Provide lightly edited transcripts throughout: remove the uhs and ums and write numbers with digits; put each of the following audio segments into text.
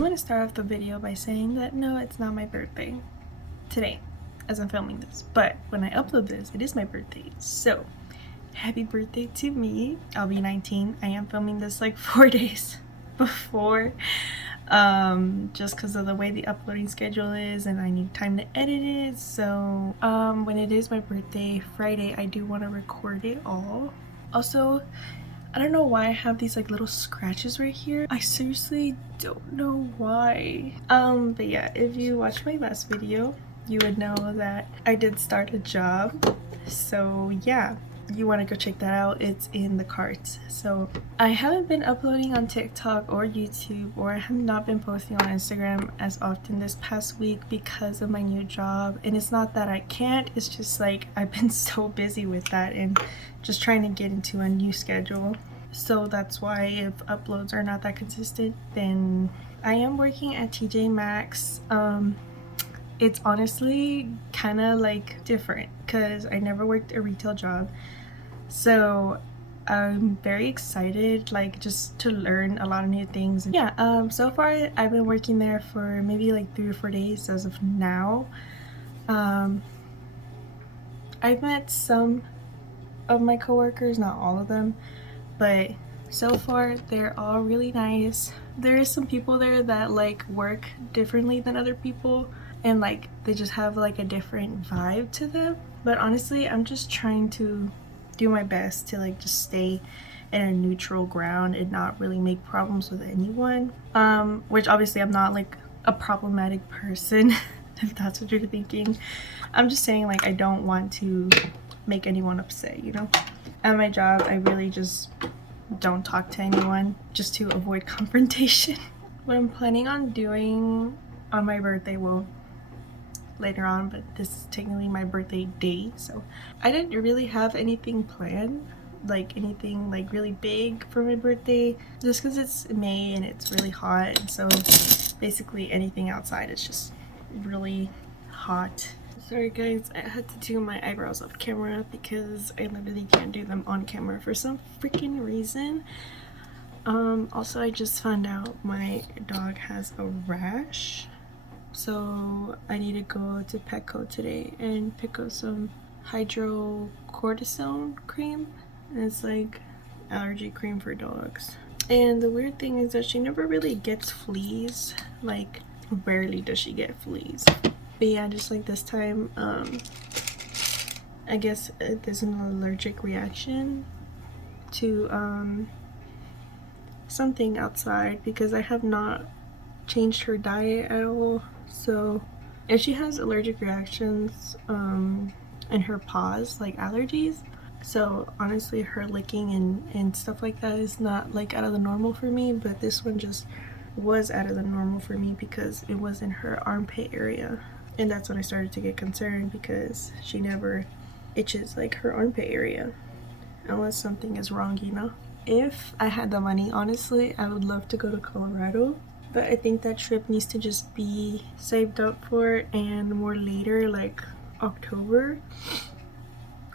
want to start off the video by saying that no, it's not my birthday today as I'm filming this, but when I upload this, it is my birthday. So happy birthday to me. I'll be 19. I am filming this like 4 days before, just because of the way the uploading schedule is and I need time to edit it. So when it is my birthday, Friday, I do want to record it all. Also, I don't know why I have these like little scratches right here. I seriously don't know why. But yeah, if you watched my last video, you would know that I did start a job. So yeah, you want to go check that out. It's in the cards. So I haven't been uploading on TikTok or YouTube, or I have not been posting on Instagram as often this past week because of my new job. And it's not that I can't, it's just like I've been so busy with that and just trying to get into a new schedule. So that's why if uploads are not that consistent, then I am working at TJ Maxx. It's honestly kind of like different because I never worked a retail job. So I'm very excited, like, just to learn a lot of new things. Yeah, so far I've been working there for maybe like 3 or 4 days as of now. I've met some of my coworkers, not all of them, but so far they're all really nice. There is some people there that like work differently than other people, and like they just have like a different vibe to them. But honestly, I'm just trying to do my best to like just stay in a neutral ground and not really make problems with anyone, which obviously I'm not like a problematic person if that's what you're thinking. I'm just saying, like, I don't want to make anyone upset, you know. At my job, I really just don't talk to anyone just to avoid confrontation. What I'm planning on doing on my birthday, well, later on, but this is technically my birthday day, so I didn't really have anything planned, like anything like really big for my birthday, just because it's May and it's really hot, and so basically anything outside is just really hot. Sorry guys, I had to do my eyebrows off camera because I literally can't do them on camera for some freaking reason. Also, I just found out my dog has a rash, so I need to go to Petco today and pick up some hydrocortisone cream. And it's like allergy cream for dogs. And the weird thing is that she never really gets fleas. Like, rarely does she get fleas. But yeah, just like this time, I guess there's an allergic reaction to something outside, because I have not changed her diet at all. So if she has allergic reactions in her paws, like allergies, so honestly her licking and stuff like that is not like out of the normal for me, but this one just was out of the normal for me because it was in her armpit area. And that's when I started to get concerned, because she never itches like her armpit area unless something is wrong, you know. If I had the money, honestly, I would love to go to Colorado, but I think that trip needs to just be saved up for, and more later, like October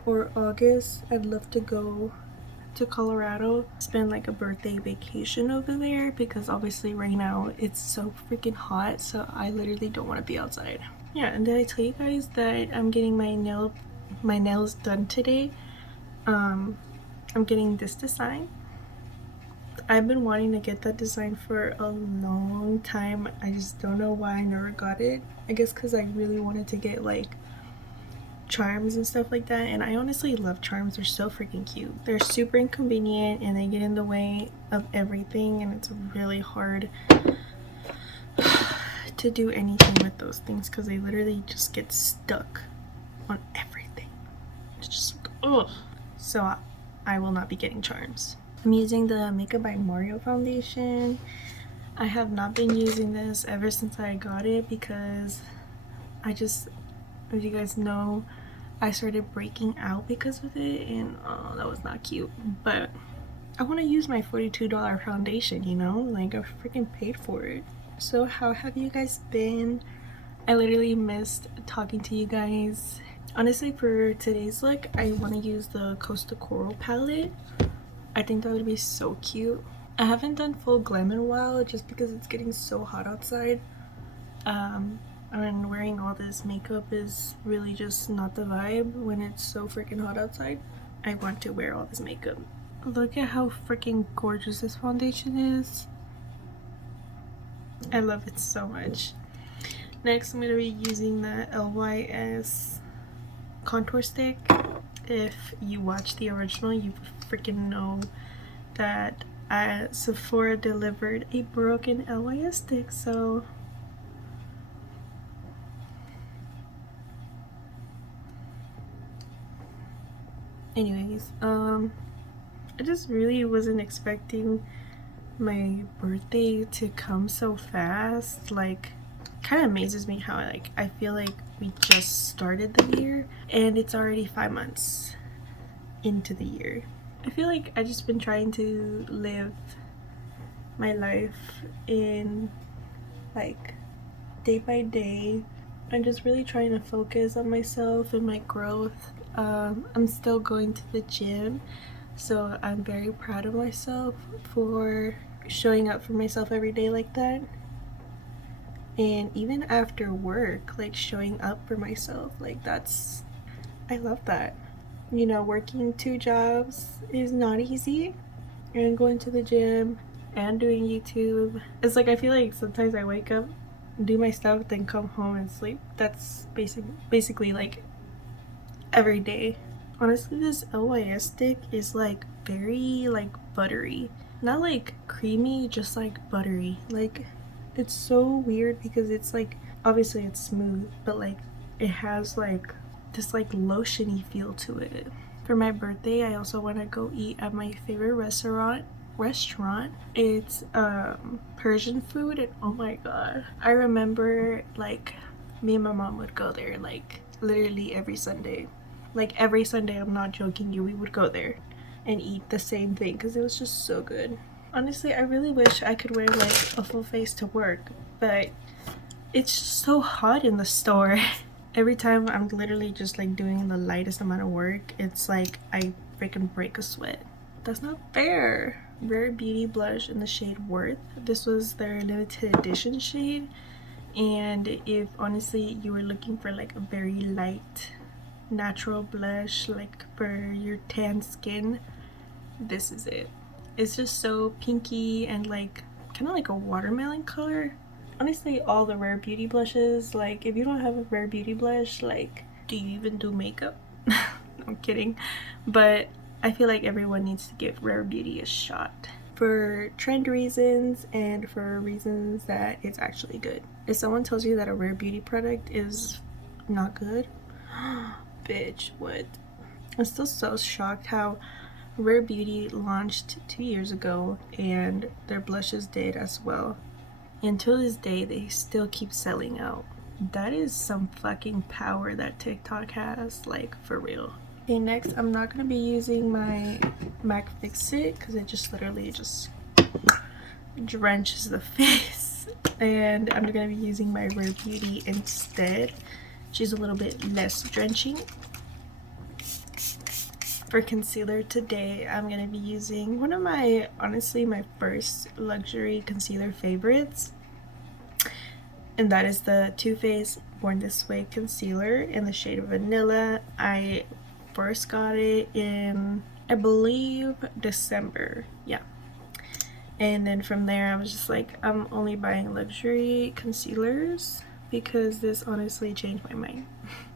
or August, I'd love to go to Colorado, spend like a birthday vacation over there, because obviously right now it's so freaking hot, so I literally don't want to be outside. Yeah, and did I tell you guys that I'm getting my nails done today? I'm getting this design. I've been wanting to get that design for a long time. I just don't know why I never got it. I guess because I really wanted to get like charms and stuff like that, and I honestly love charms. They're so freaking cute. They're super inconvenient and they get in the way of everything, and it's really hard to do anything with those things because they literally just get stuck on everything. It's just like, ugh. So I will not be getting charms. I'm using the Makeup by Mario foundation. I have not been using this ever since I got it because as you guys know, I started breaking out because of it, and oh, that was not cute. But I want to use my $42 foundation, you know, like I freaking paid for it. So how have you guys been? I literally missed talking to you guys. Honestly, for today's look, I want to use the Coastal Coral palette. I think that would be so cute. I haven't done full glam in a while just because it's getting so hot outside. And wearing all this makeup is really just not the vibe when it's so freaking hot outside. I want to wear all this makeup. Look at how freaking gorgeous this foundation is. I love it so much. Next, I'm going to be using the LYS contour stick. If you watch the original, you freaking know that Sephora delivered a broken LYS stick, so anyways, I just really wasn't expecting my birthday to come so fast. Like, kind of amazes me how like I feel like we just started the year and it's already 5 months into the year. I feel like I just been trying to live my life in like day by day. I'm just really trying to focus on myself and my growth. I'm still going to the gym, so I'm very proud of myself for showing up for myself every day like that. And even after work, like showing up for myself, like I love that. You know, working 2 jobs is not easy, and going to the gym and doing YouTube. It's like I feel like sometimes I wake up, do my stuff, then come home and sleep. That's basically like every day. Honestly, this LYS stick is like very like buttery. Not like creamy, just like buttery. Like, it's so weird because it's like, obviously it's smooth, but like it has like this like lotiony feel to it. For my birthday, I also want to go eat at my favorite restaurant. It's Persian food, and oh my god, I remember like me and my mom would go there like literally every Sunday. Like every Sunday, I'm not joking you, we would go there and eat the same thing because it was just so good. Honestly, I really wish I could wear like a full face to work, but it's just so hot in the store. Every time I'm literally just like doing the lightest amount of work, it's like I freaking break a sweat. That's not fair. Rare Beauty blush in the shade Worth. This was their limited edition shade, and if honestly you were looking for like a very light natural blush like for your tan skin, this is it. It's just so pinky and like kind of like a watermelon color. Honestly, all the Rare Beauty blushes, like if you don't have a Rare Beauty blush, like do you even do makeup? I'm kidding, but I feel like everyone needs to give Rare Beauty a shot for trend reasons and for reasons that it's actually good. If someone tells you that a Rare Beauty product is not good, bitch, what? I'm still so shocked how Rare Beauty launched 2 years ago and their blushes did as well. Until this day, they still keep selling out. That is some fucking power that TikTok has, like for real. Okay, next I'm not gonna be using my MAC Fix It because it just literally just drenches the face, and I'm gonna be using my Rare Beauty instead. She's a little bit less drenching. For concealer today, I'm gonna be using one of my, honestly, my first luxury concealer favorites, and that is the Too Faced Born This Way concealer in the shade Vanilla. I first got it in, I believe, December, yeah. And then from there I was just like, I'm only buying luxury concealers because this honestly changed my mind.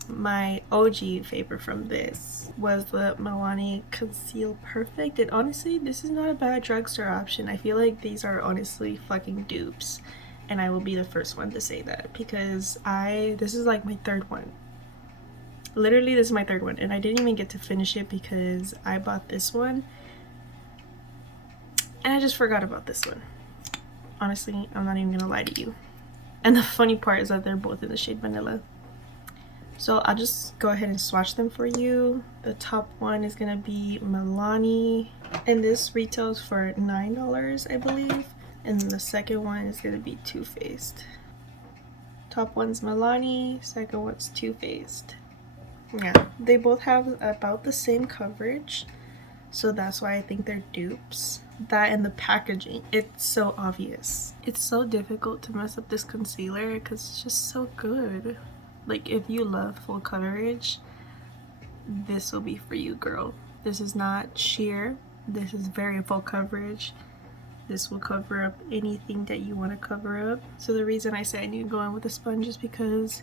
My OG favorite from this was the Milani Conceal Perfect, and honestly this is not a bad drugstore option. I feel like these are honestly fucking dupes, and I will be the first one to say that because this is like my 3rd one. Literally, this is my 3rd one, and I didn't even get to finish it because I bought this one and I just forgot about this one. Honestly, I'm not even gonna lie to you. And the funny part is that they're both in the shade Vanilla. So I'll just go ahead and swatch them for you. The top one is gonna be Milani, and this retails for $9, I believe. And then the second one is gonna be Too Faced. Top one's Milani, second one's Too Faced. Yeah, they both have about the same coverage, so that's why I think they're dupes. that and the packaging. It's so obvious. It's so difficult to mess up this concealer because it's just so good. Like, if you love full coverage, this will be for you, girl. This is not sheer. This is very full coverage. This will cover up anything that you want to cover up. So the reason I say I need to go in with a sponge is because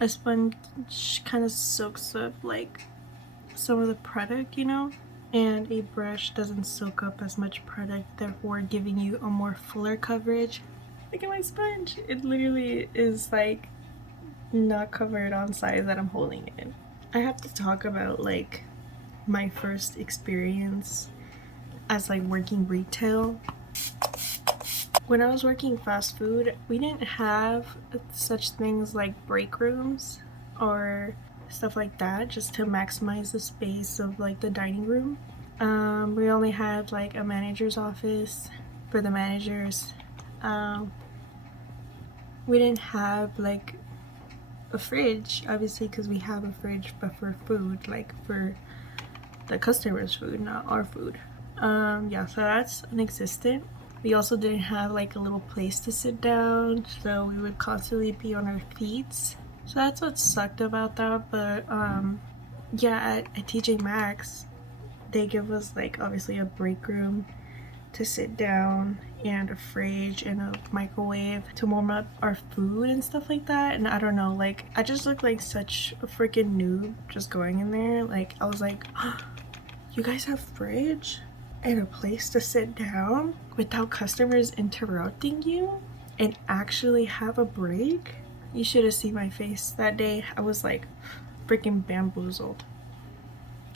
a sponge kind of soaks up like some of the product, you know, and a brush doesn't soak up as much product, therefore giving you a more fuller coverage. Look at my sponge. It literally is like not covered on size that I'm holding it. I have to talk about like my first experience as like working retail. When I was working fast food, we didn't have such things like break rooms or stuff like that just to maximize the space of like the dining room. We only had like a manager's office for the managers. We didn't have like a fridge, obviously, because we have a fridge, but for food, like for the customer's food, not our food. Yeah, so that's non-existent. We also didn't have like a little place to sit down, so we would constantly be on our feet. So that's what sucked about that. But yeah, at TJ Maxx, they give us like obviously a break room to sit down and a fridge and a microwave to warm up our food and stuff like that. And I don't know, like I just looked like such a freaking noob just going in there. Like I was like, oh, you guys have fridge and a place to sit down without customers interrupting you and actually have a break? You should have seen my face that day. I was like freaking bamboozled.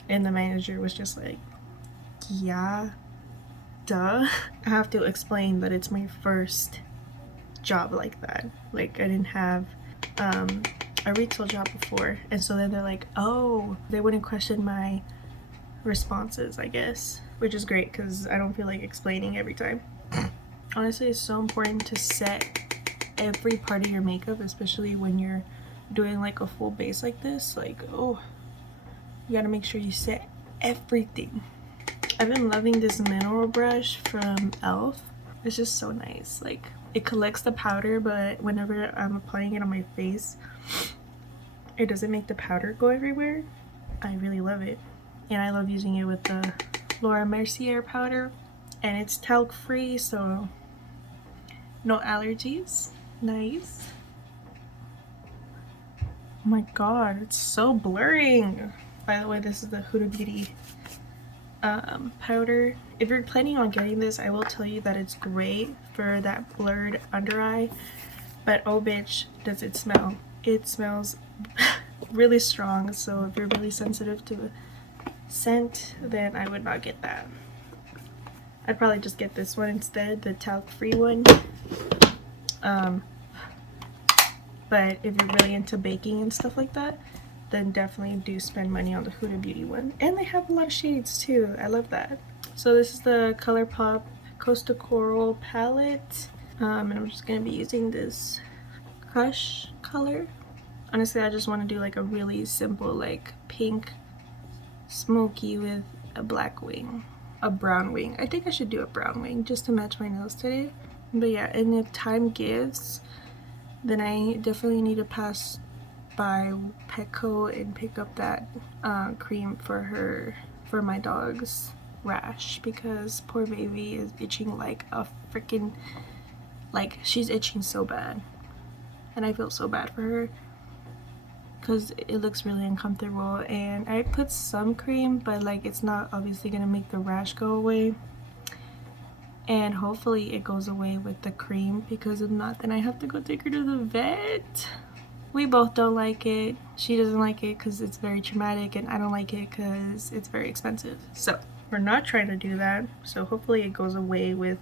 And the manager was just like, yeah, duh. I have to explain that it's my first job like that. Like I didn't have a retail job before, and so then they're like, oh, they wouldn't question my responses, I guess, which is great because I don't feel like explaining every time. Honestly, it's so important to set every part of your makeup, especially when you're doing like a full base like this. Like, oh, you gotta make sure you set everything. I've been loving this mineral brush from e.l.f. It's just so nice. Like, it collects the powder, but whenever I'm applying it on my face, it doesn't make the powder go everywhere. I really love it. And I love using it with the Laura Mercier powder, and it's talc free, so no allergies. Nice. Oh my god, it's so blurring. By the way, this is the Huda Beauty powder. If you're planning on getting this, I will tell you that it's great for that blurred under eye, but oh bitch, does it smell. It smells really strong, so if you're really sensitive to scent, then I would not get that. I'd probably just get this one instead, the talc free one. But if you're really into baking and stuff like that, then definitely do spend money on the Huda Beauty one. And they have a lot of shades too. I love that. So this is the ColourPop Coastal Coral palette. And I'm just going to be using this Crush color. Honestly, I just want to do like a really simple like pink smoky with a black wing. A brown wing. I think I should do a brown wing just to match my nails today. But yeah, and if time gives, then I definitely need to pass by Petco and pick up that cream for my dog's rash, because poor baby is itching like a freaking, like she's itching so bad, and I feel so bad for her because it looks really uncomfortable. And I put some cream, but like it's not obviously gonna make the rash go away, and hopefully it goes away with the cream, because if not, then I have to go take her to the vet. We both don't like it. She doesn't like it because it's very traumatic, and I don't like it because it's very expensive. So we're not trying to do that. So hopefully it goes away with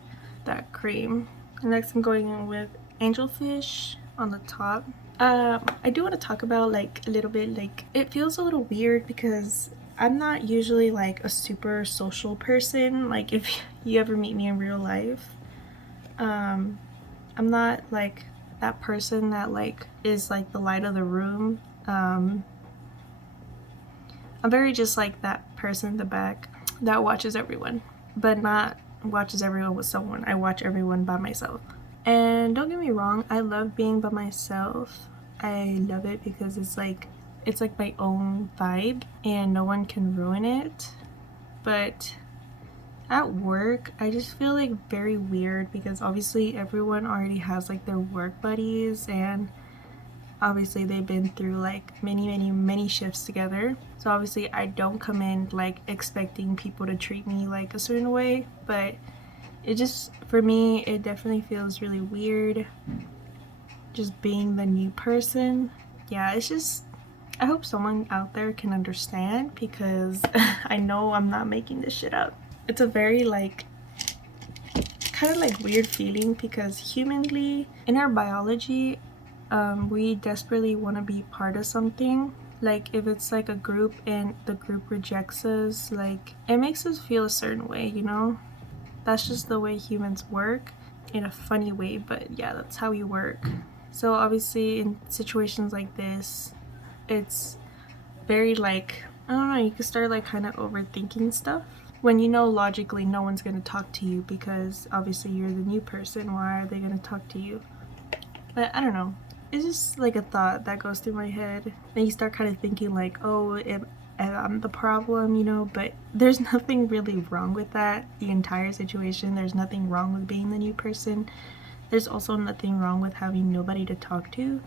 that cream. And next I'm going in with Angelfish on the top. I do want to talk about like a little bit, like it feels a little weird because I'm not usually like a super social person. Like if you ever meet me in real life, I'm not like that person that like is like the light of the room. I'm very just like that person in the back that watches everyone, but not watches everyone with someone. I watch everyone by myself. And don't get me wrong, I love being by myself. I love it because it's like my own vibe and no one can ruin it. But at work, I just feel like very weird because obviously everyone already has like their work buddies, and obviously they've been through like many shifts together. So obviously I don't come in like expecting people to treat me like a certain way, but it just, for me, it definitely feels really weird just being the new person. Yeah, it's just, I hope someone out there can understand because I know I'm not making this shit up. It's a very like kind of like weird feeling because humanly, in our biology, we desperately want to be part of something. Like if it's like a group and the group rejects us, like it makes us feel a certain way, you know? That's just the way humans work, in a funny way, but yeah, that's how we work. So obviously in situations like this, it's very like, I don't know, you can start like kind of overthinking stuff when you know logically no one's going to talk to you because obviously you're the new person. Why are they going to talk to you? But I don't know, it's just like a thought that goes through my head, and you start kind of thinking like, oh, if I'm the problem, you know, but there's nothing really wrong with that. The entire situation, there's nothing wrong with being the new person. There's also nothing wrong with having nobody to talk to.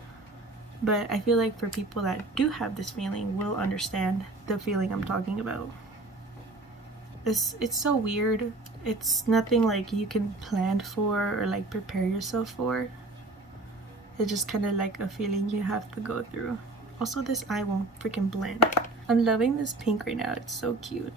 But I feel like for people that do have this feeling will understand the feeling I'm talking about. It's so weird. It's nothing like you can plan for or like prepare yourself for. It's just kind of like a feeling you have to go through. Also, this eye won't freaking blend. I'm loving this pink right now. It's so cute.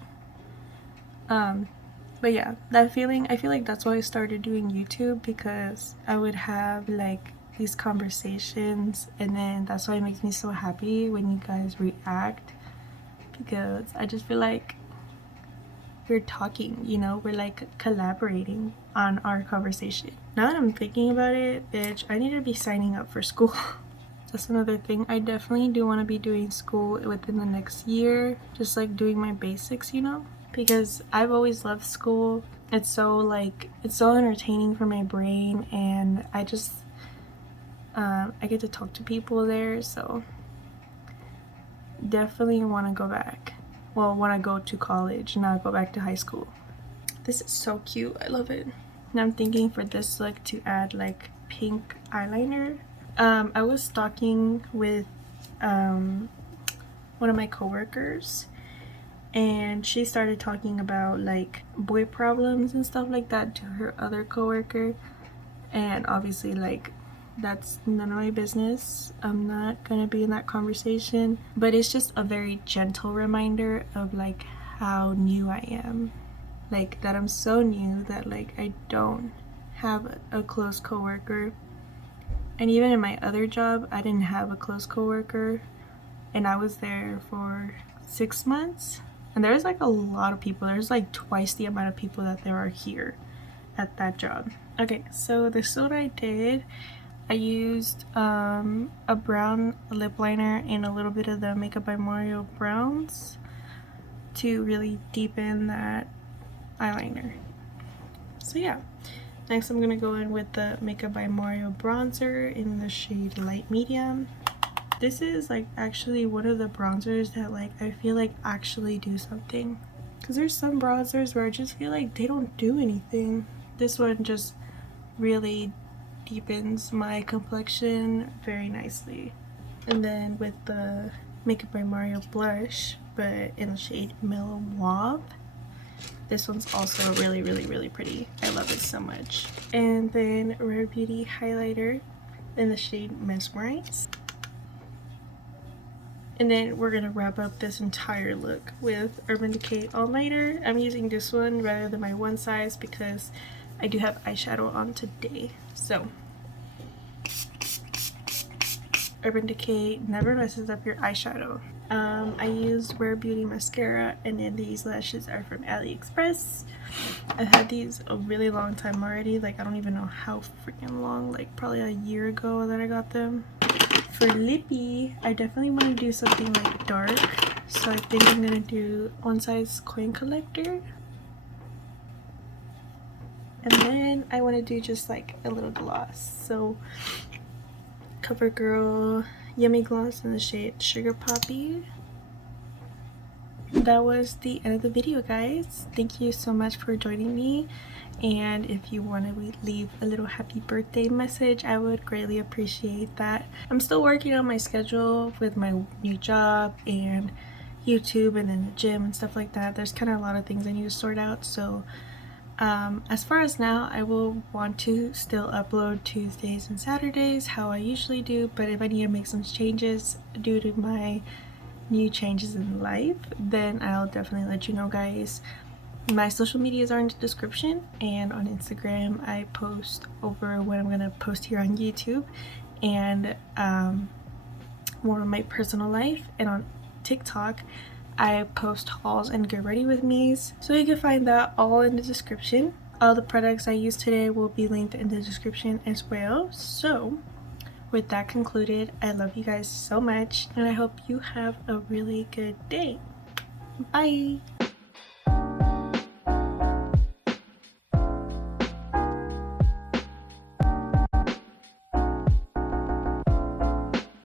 But yeah, that feeling, I feel like that's why I started doing YouTube, because I would have like these conversations, and then that's why it makes me so happy when you guys react, because I just feel like we're talking, you know, we're like collaborating on our conversation. Now that I'm thinking about it, bitch, I need to be signing up for school. That's another thing. I definitely do want to be doing school within the next year, just like doing my basics, you know, because I've always loved school. It's so like, it's so entertaining for my brain, and I just I get to talk to people there, so definitely want to go back. Well, want to go to college, not go back to high school. This is so cute. I love it. And I'm thinking for this look to add like pink eyeliner. I was talking with one of my coworkers, and she started talking about like boy problems and stuff like that to her other coworker, and obviously like that's none of my business. I'm not gonna be in that conversation, but it's just a very gentle reminder of like how new I am, like that I'm so new that like I don't have a close coworker. And even in my other job, I didn't have a close coworker, and I was there for 6 months, and there was like a lot of people. There's like twice the amount of people that there are here at that job. Okay, so this is what I did. I used a brown lip liner and a little bit of the Makeup by Mario browns to really deepen that eyeliner. So yeah. Next, I'm going to go in with the Makeup by Mario bronzer in the shade Light Medium. This is like actually one of the bronzers that like I feel like actually do something. Because there's some bronzers where I just feel like they don't do anything. This one just really deepens my complexion very nicely. And then with the Makeup by Mario blush, but in the shade Mellow Mauve. This one's also really pretty. I love it so much. And then Rare Beauty highlighter in the shade Mesmerize. And then we're gonna wrap up this entire look with Urban Decay All Nighter. I'm using this one rather than my one size because I do have eyeshadow on today. So Urban Decay never messes up your eyeshadow. I used Rare Beauty mascara, and then these lashes are from AliExpress. I've had these a really long time already, like I don't even know how freaking long, like probably a year ago that I got them. For lippy, I definitely want to do something like dark, so I think I'm gonna do One Size Coin Collector. And then I want to do just like a little gloss. So CoverGirl Yummy Gloss in the shade Sugar Poppy. That was the end of the video, guys. Thank you so much for joining me, and if you want to leave a little happy birthday message, I would greatly appreciate that. I'm still working on my schedule with my new job and YouTube and then the gym and stuff like that. There's kind of a lot of things I need to sort out, so as far as now, I will want to still upload Tuesdays and Saturdays how I usually do, but if I need to make some changes due to my new changes in life, then I'll definitely let you know, guys. My social medias are in the description, and on Instagram I post over what I'm gonna post here on YouTube, and more on my personal life, and on TikTok I post hauls and get ready with me's, so you can find that all in the description. All the products I used today will be linked in the description as well. So with that concluded, I love you guys so much, and I hope you have a really good day. Bye.